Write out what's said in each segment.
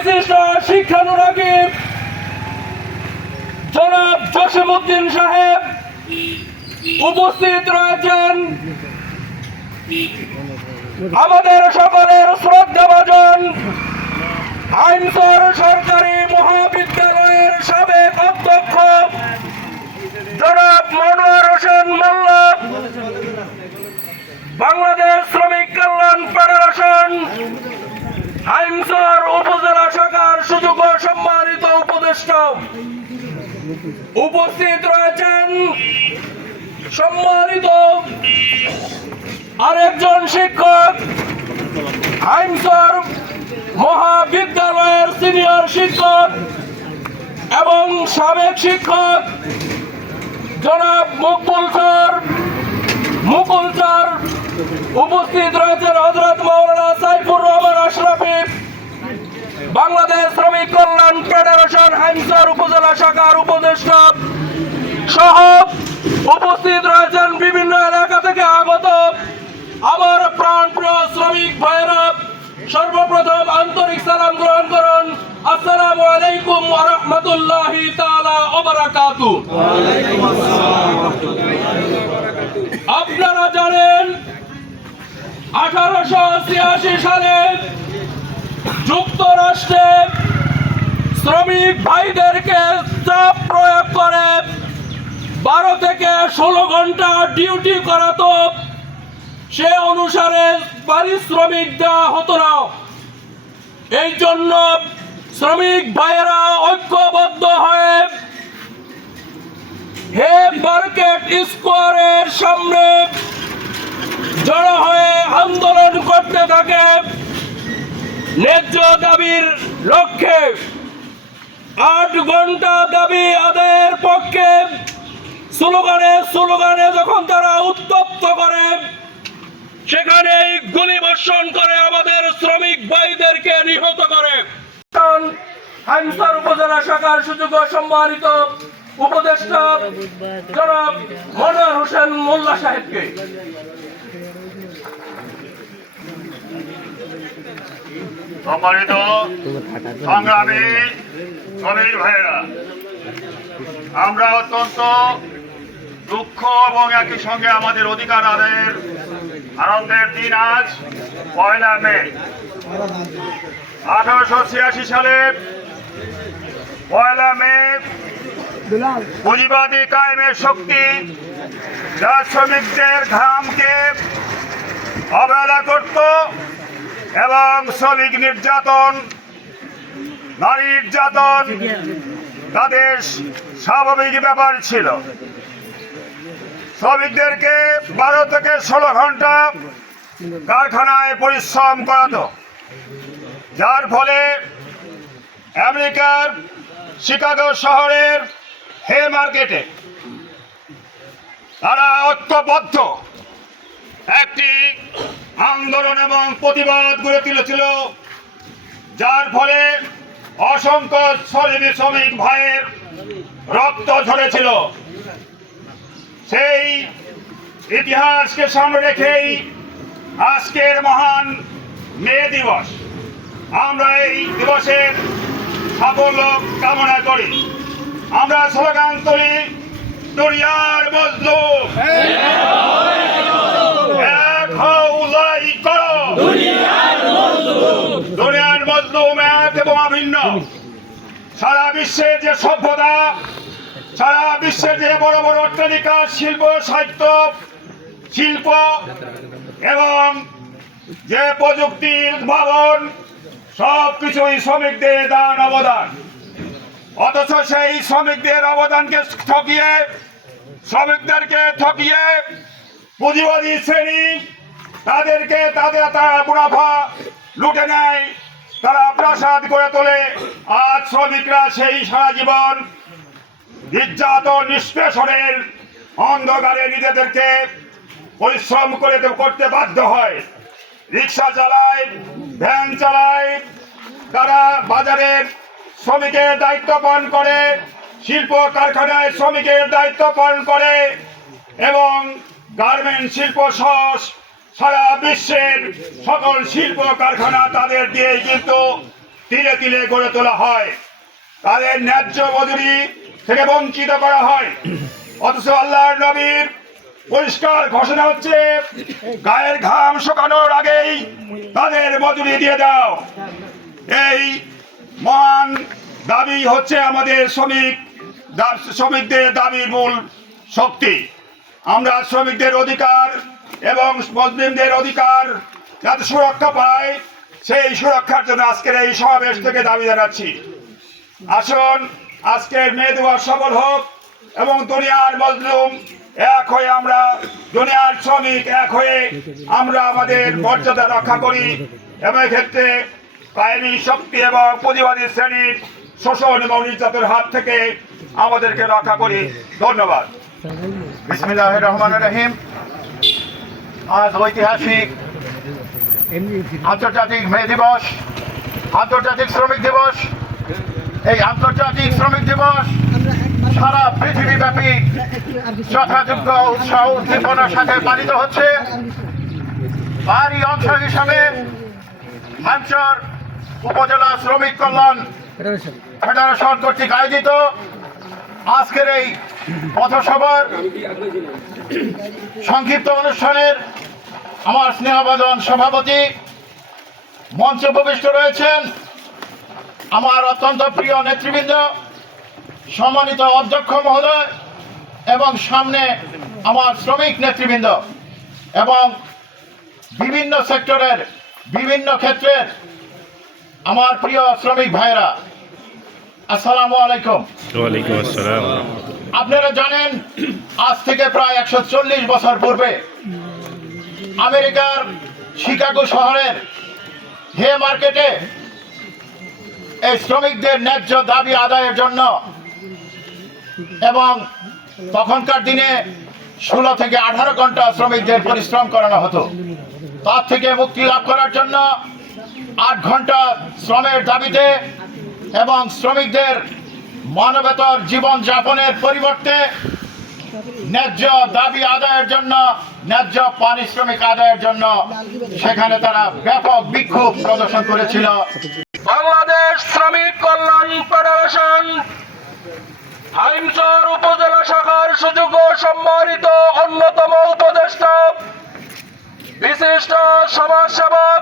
বিশিষ্ট শিক্ষানুরাগী জনাব জসিমুদ্দিন সাহেব উপস্থিত রয়েছেন। আমাদের সকলের শ্রদ্ধাভাজন আইনসর সরকারি মহাবিদ্যালয়ের সাবেক অধ্যক্ষ জনাব মনোয়ার হোসেন মোল্লা, বাংলাদেশ শ্রমিক কল্যাণ ফেডারেশন আইনসর উপজেলা শাখার সুযোগ্য সম্মানিত উপদেষ্টা উপস্থিত রয়েছেন সম্মানিত আরেকজন শিক্ষক আইনসর মহাবিদ্যালয়ের সিনিয়র শিক্ষক এবং সাবেক শিক্ষক জনাব মুকুল স্যার মুকুল স্যার উপস্থিত রয়েছেন হজরত মৌলানা সাইফুর রহমান আশরাফি, বাংলাদেশ শ্রমিক কল্যাণ ফেডারেশন হাইমসর উপজেলা শাখার উপদেষ্টা সহ উপস্থিত রয়েছেন বিভিন্ন এলাকা থেকে আগত আমার প্রাণপ্রিয় শ্রমিক ভাইরা সর্বপ্রথম আন্তরিক সালাম গ্রহণ করুন। আসসালামু আলাইকুম ওয়া রাহমাতুল্লাহি তাআলা ওয়া বারাকাতুহু। আপনারা জানেন আঠারোশো ছিয়াশি সালে যুক্তরাষ্ট্রে শ্রমিক ভাইদেরকে চাপ প্রয়োগ করে বারো থেকে ষোলো ঘণ্টা ডিউটি করাতো, সে অনুসারে পারিশ্রমিক দেওয়া হতো না। এই জন্য শ্রমিক ভাইয়েরা ঐক্যবদ্ধ হয়ে হে মার্কেট স্কোয়ারের সামনে জড়ো হয়ে আন্দোলন করতে থাকে। ন্যায্য দাবির লক্ষ্যে আট ঘণ্টা দাবি আদায়ের পক্ষে স্লোগানে স্লোগানে যখন তারা উত্তপ্ত করে সেখানে গুলি বর্ষণ করে আমাদের শ্রমিক ভাইদেরকে নিহত করে। উপজেলা শাখার সুযোগ সম্মানিত উপদেষ্টা জনাব মনোয়ার হোসেন মোল্লা সাহেবকে সম্মানিত সংগ্রামী শ্রমিক ভাইয়েরা, আমরা অত্যন্ত দুঃখ এবং একই সঙ্গে আমাদের অধিকার আদায়ের আনন্দের দিন আজ, পয়লা মে। আঠারোশো ছিয়াশি সালে পয়লা মে পুঁজিবাদী কায়েমের শক্তি যা শ্রমিকদের ঘামকে অবহেলা করত। এবং শ্রমিক নির্যাতন, নারী নির্যাতন, তাদের স্বাভাবিক ব্যাপার ছিল। শ্রমিকদেরকে বারো থেকে ষোলো ঘণ্টা কারখানায় পরিশ্রম করাতো। যার ফলে আমেরিকার শিকাগো শহরের হে মার্কেটে তারা ঐক্যবদ্ধ। একটি আন্দোলন এবং প্রতিবাদ গড়ে তুলেছিল, যার ফলে অসংখ্য শ্রমিক শ্রমিক ভাইয়ের রক্ত ঝরেছিল। সেই ইতিহাসকে সামনে রেখেই আজকের মহান মে দিবস। আমরা এই দিবসের সাফল্য কামনা করি। আমরা স্লোগান তুলি, দুনিয়ার মজলুম এক হও লড়াই করো দুনিয়ার মজলুম এক এবং অভিন্ন সারা বিশ্বের যে সভ্যতা, সারা বিশ্বের যে বড় বড় অট্টালিকা, শিল্প, সাহিত্য, শিল্প এবং যে প্রযুক্তির উদ্ভাবন সব কিছুই শ্রমিকদের দান অবদান। অথচ সেই শ্রমিকদের অবদানকে ঠকিয়ে, শ্রমিকদেরকে ঠকিয়ে পুঁজিবাদী শ্রেণি তাদেরকে তাদের তারা মুনাফা লুটে নেয় তারা প্রাসাদ করে তোলে। আজ শ্রমিকরা সেই সারা জীবন নির্যাতন, নিষ্পেষণের অন্ধকারে নিজেদেরকে পরিশ্রম করে করতে বাধ্য হয়। রিক্সা চালায়, ভ্যান চালায়, তারা বাজারের শ্রমিকের দায়িত্ব পালন করে, শিল্প কারখানায় শ্রমিকের দায়িত্ব পালন করে এবং গার্মেন্ট শিল্প সহ সারা বিশ্বের সকল শিল্প কারখানা তাদের দিয়ে কিন্তু তিলে তিলে গড়ে তোলা হয়। তাদের ন্যায্য মজুরি থেকে বঞ্চিত করা হয়। অথচ আল্লাহর নবীর পরিষ্কার ঘোষণা হচ্ছে, গায়ের ঘাম শুকানোর আগেই তাদের মজুরি দিয়ে দাও। এই মহান দাবি হচ্ছে আমাদের শ্রমিক শ্রমিকদের দাবির মূল শক্তি। আমরা শ্রমিকদের অধিকার এবং মুসলিমদের অধিকার যাতে সুরক্ষা পায়, সেই সুরক্ষার জন্য আজকের এই সমাবেশ থেকে দাবি জানাচ্ছি। আসুন, আজকের মে দিবস সফল হোক এবং দুনিয়ার মজলুম এক হয়ে আমরা, দুনিয়ার শ্রমিক এক হয়ে আমরা আমাদের মর্যাদা রক্ষা করি এবং এক্ষেত্রে কায়েমি শক্তি এবং পুঁজিবাদী শ্রেণির শোষণ এবং নির্যাতনের হাত থেকে আমাদেরকে রক্ষা করি। ধন্যবাদ। বিসমিল্লাহ রহমান রহিম। আজ ঐতিহাসিক আন্তর্জাতিক মে দিবস আন্তর্জাতিক শ্রমিক দিবস এই আন্তর্জাতিক শ্রমিক দিবস সারা পৃথিবীব্যাপী যথাযোগ্য উৎসাহ উদ্দীপনার সাথে পালিত হচ্ছে। তারই অংশ হিসাবে উপজেলা শ্রমিক কল্যাণ ফেডারেশন কর্তৃক আয়োজিত আজকের এই পথসভার সংক্ষিপ্ত অনুষ্ঠানের আমার স্নেহবাদন সভাপতি মঞ্চে উপবিষ্ট রয়েছেন আমার অত্যন্ত প্রিয় নেতৃবৃন্দ, সম্মানিত অধ্যক্ষ মহোদয় এবং সামনে আমার শ্রমিক নেতৃবৃন্দ এবং বিভিন্ন সেক্টরের বিভিন্ন ক্ষেত্রের আমার প্রিয় শ্রমিক ভাইরা আসসালামু আলাইকুম। ওয়ালাইকুম আসসালাম। আপনারা জানেন আজ থেকে প্রায় একশো চল্লিশ বছর পূর্বে আমেরিকার শিকাগো শহরের হে মার্কেটে এই শ্রমিকদের ন্যায্য দাবি আদায়ের জন্য এবং তখনকার দিনে ষোলো থেকে আঠারো ঘণ্টা শ্রমিকদের পরিশ্রম করানো হতো। তার থেকে মুক্তি লাভ করার জন্য আট ঘণ্টা শ্রমের দাবিতে এবং শ্রমিকদের মানবেতর জীবন যাপনের পরিবর্তে ন্যায্য দাবি আদায়ের জন্য, ন্যায্য পারিশ্রমিক আদায়ের জন্য সেখানে তারা ব্যাপক বিক্ষোভ প্রদর্শন করেছিল। বাংলাদেশ শ্রমিক কল্যাণ ফেডারেশন হাইমচর উপজেলা শাখার সুযোগ্য সম্মানিত অন্যতম উপদেষ্টা, বিশিষ্ট সমাজসেবক,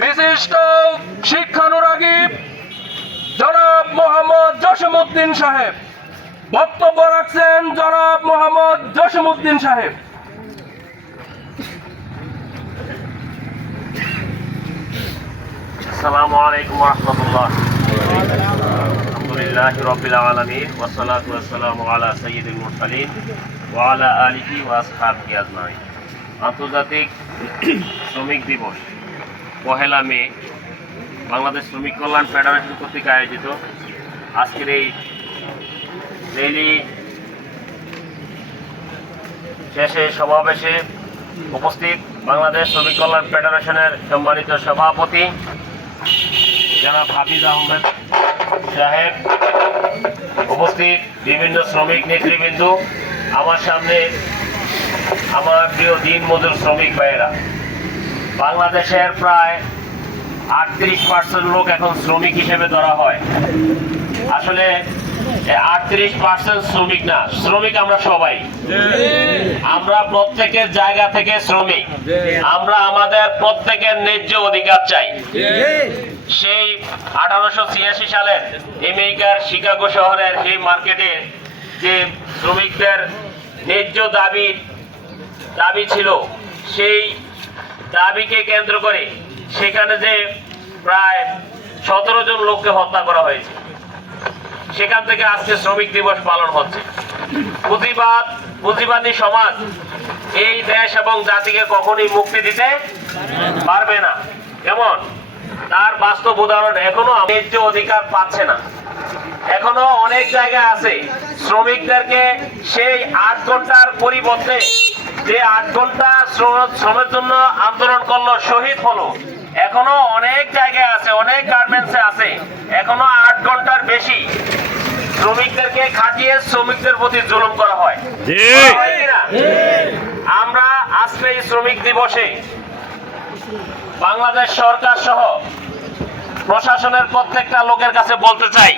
বিশিষ্ট শিক্ষানুরাগী জনাব মোহাম্মদ জসিমউদ্দিন সাহেব। বক্তব্য রাখছেন জনাব মোহাম্মদ জসিমউদ্দিন সাহেব। আসসালামু আলাইকুম রহমতুল্লাহ। আলহামদুলিল্লাহ রবিল আলমিন ওসলাত ওয়াসালামু আলা সৈয়দুল মুরসালিন ওয়া আলা আলিহি ওয়া আজমাইন। আন্তর্জাতিক শ্রমিক দিবস, পহেলা মে বাংলাদেশ শ্রমিক কল্যাণ ফেডারেশন কর্তৃক আয়োজিত আজকের এই ডেইলি শেষে সমাবেশে উপস্থিত বাংলাদেশ শ্রমিক কল্যাণ ফেডারেশনের সম্মানিত সভাপতি, জনাব হাফিজ আহমেদ সাহেব, উপস্থিত বিভিন্ন শ্রমিক নেতৃবৃন্দ, আমার সামনে আমার প্রিয় দিন মজুর শ্রমিক ভাইয়েরা। বাংলাদেশের প্রায় আটত্রিশ পার্সেন্ট লোক এখন শ্রমিক হিসেবে ধরা হয়। আসলে আটত্রিশ পার্সেন্ট শ্রমিক না, শ্রমিক আমরা সবাই। আমরা প্রত্যেকের জায়গা থেকে শ্রমিক। আমরা আমাদের প্রত্যেকের ন্যায্য অধিকার চাই। সেই আঠারোশো ছিয়াশি সালের আমেরিকার শিকাগো শহরের এই মার্কেটে যে শ্রমিকদের ন্যায্য দাবি দাবি ছিল, সেই দাবিকে কেন্দ্র করে সেখানে যে প্রায় সতেরো জন লোককে হত্যা করা হয়েছে। সেখান থেকে আজকে শ্রমিক দিবস পালন হচ্ছে। পুঁজিবাদ, পুঁজিবাদী সমাজ এই দেশ এবং জাতিকে কখনোই মুক্তি দিতে পারবে না। কেমন? তার বাস্তব উদাহরণ এখনও ন্যায্য অধিকার পাচ্ছে না। এখনও অনেক জায়গায় আছে শ্রমিকদেরকে সেই আট ঘণ্টার পরিবর্তে যে আট ঘণ্টা শ্রম- শ্রমের জন্য আন্দোলন করল, শহীদ হলো। এখনও অনেক জায়গায় আছে অনেক গার্মেন্টসে আছে। এখনও আট ঘণ্টার বেশি শ্রমিকদেরকে খাটিয়ে শ্রমিকদের প্রতি জুলুম করা হয়। আমরা আজকে এই শ্রমিক দিবসে বাংলাদেশ সরকার সহ প্রশাসনের প্রত্যেকটা লোকের কাছে বলতে চাই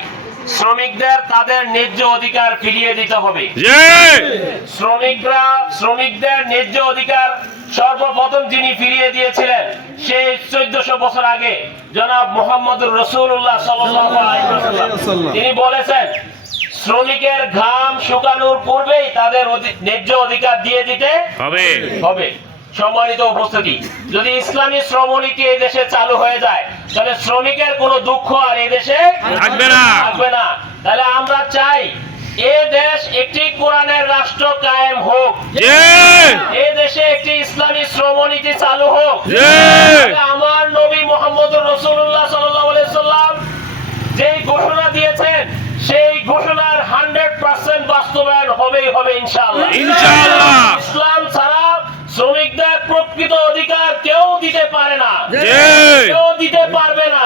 শ্রমিকদের তাদের ন্যায্য অধিকার ফিরিয়ে দিতে হবে। শ্রমিকরা শ্রমিকদের ন্যায্য অধিকার সর্বপ্রথম যিনি ফিরিয়ে দিয়েছিলেন সেই চোদ্দশো বছর আগে জনাব মোহাম্মদুর রসুল্লাহ তিনি বলেছেন শ্রমিকের ঘাম শুকানোর পূর্বেই তাদের ন্যায্য অধিকার দিয়ে দিতে হবে। হবে। সম্মানিত উপস্থিতি যদি ইসলামী শ্রমনীতি এই দেশে চালু হয়ে যায় তাহলে শ্রমিকের কোনো দুঃখ আর এই দেশে থাকবে না। থাকবে না। তাহলে আমরা চাই এ দেশ একটি কোরআনের রাষ্ট্র কায়েম হোক। দেশে একটি ইসলামী শ্রমনীতি চালু হোক। আমার নবী মোহাম্মদ রসুল্লাহ সাল্লাম যেই ঘোষণা দিয়েছেন সেই ঘোষণার হান্ড্রেড পার্সেন্ট বাস্তবায়ন হবেই হবে ইনশাআল্লাহ। ইনশাআল্লাহ। ইসলাম ছাড়া শ্রমিকদের প্রকৃত অধিকার কেউ দিতে পারে না। কেউ দিতে পারবে না।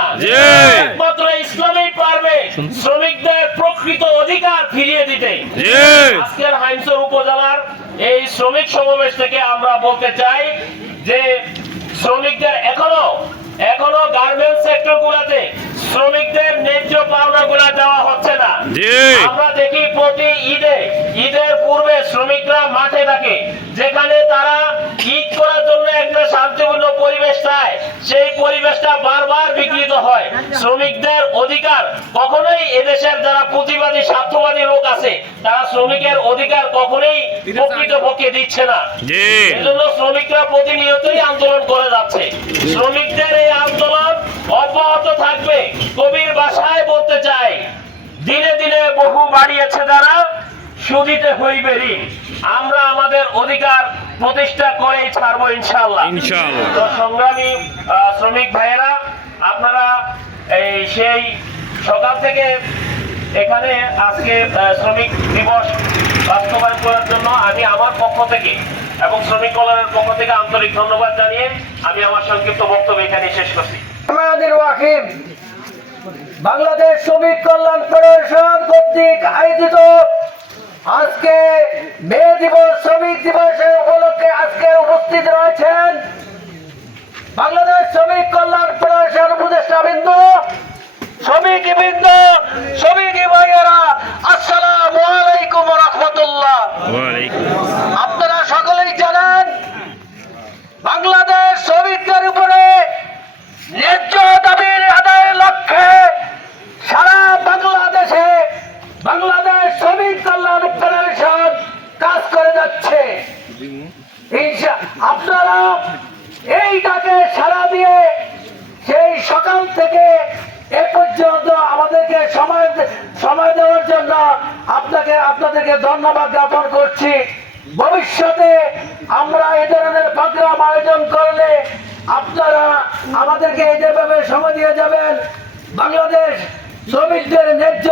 একমাত্র ইসলামই পারবে শ্রমিকদের প্রকৃত অধিকার ফিরিয়ে দিতে। আজকের হাইমসর উপজেলার এই শ্রমিক সমাবেশ থেকে আমরা বলতে চাই যে শ্রমিকদের এখনও এখনও গার্মেন্টস সেক্টর গুলাতে শ্রমিকদের ন্যায্য পাওনা গুলা দেওয়া হচ্ছে না। জি। আমরা দেখি প্রতি ঈদে ঈদের পূর্বে শ্রমিকরা মাঠে থাকে যেখানে তারা ঈদ করার জন্য একটা শান্তিপূর্ণ পরিবেশ চায়। সেই পরিবেশটা বারবার বিকৃত হয়। শ্রমিকদের অধিকার কখনোই এদেশের যারা প্রতিবাদী স্বার্থবাদী লোক আছে তারা শ্রমিকের অধিকার কখনোই প্রকৃত পক্ষে দিচ্ছে না। এজন্য শ্রমিকরা প্রতিনিয়তই আন্দোলন করে যাচ্ছে। শ্রমিকদের এই আন্দোলন অব্যাহত থাকবে। কবির ভাষায় বলতে চাই দিনে দিনে বহু বাড়িয়েছে তারা সুদিতে হইবে ঋণ। আমরা আমাদের অধিকার প্রতিষ্ঠা করে ছাড়বো ইনশাল্লাহ তো সংগ্রামী শ্রমিক ভাইয়েরা আপনারা এই সেই সকাল থেকে এখানে আজকে শ্রমিক দিবস বাস্তবায়ন করার জন্য আমি আমার পক্ষ থেকে এবং শ্রমিক কল্যাণের পক্ষ থেকে আন্তরিক ধন্যবাদ জানিয়ে আমি আমার সংক্ষিপ্ত বক্তব্য এখানে শেষ করছি। বাংলাদেশ শ্রমিক কল্যাণ ফেডারেশন কর্তৃক আয়োজিত আজকে মে দিবস শ্রমিক দিবসের উপলক্ষে আজকে উপস্থিত রয়েছেন বাংলাদেশ শ্রমিক কল্যাণ ফেডারেশন উপদেষ্টা বৃন্দ শ্রমিক বৃন্দ শ্রমিক ভাইয়েরা আসসালামু আলাইকুম রহমতুল্লাহ। আপনারা সকলেই জানেন বাংলাদেশ শ্রমিকদের উপরে ন্যায্য দাবির আদায়ের লক্ষ্যে সারা বাংলাদেশে বাংলাদেশ শ্রমিক কল্যাণ ফেডারেশন কাজ করে যাচ্ছে ইনশা- আপনারা এই ডাকে সাড়া দিয়ে সেই সকাল থেকে এ পর্যন্ত আমাদেরকে সময় দে- সময় দেওয়ার জন্য আপনাকে আপনাদেরকে ধন্যবাদ জ্ঞাপন করছি ভবিষ্যতে আমরা এই ধরনের প্রোগ্রাম আয়োজন করলে আপনারা সময় দিয়ে যাবেন, বাংলাদেশ শ্রমিকদের ন্যায্য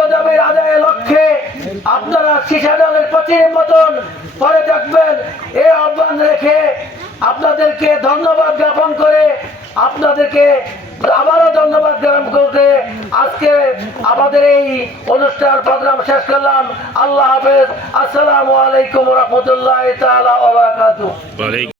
আদায়ের লক্ষ্যে আপনারা প্রতির মতন করে থাকবেন এই আহ্বান রেখে আপনাদেরকে ধন্যবাদ জ্ঞাপন করে আপনাদেরকে আবারও ধন্যবাদ জ্ঞাপন করতে আজকে আমাদের এই অনুষ্ঠান প্রোগ্রাম শেষ করলাম। আল্লাহ হাফেজ। আসসালামু আলাইকুম রহমতুল্লাহ বারাকাতুহু।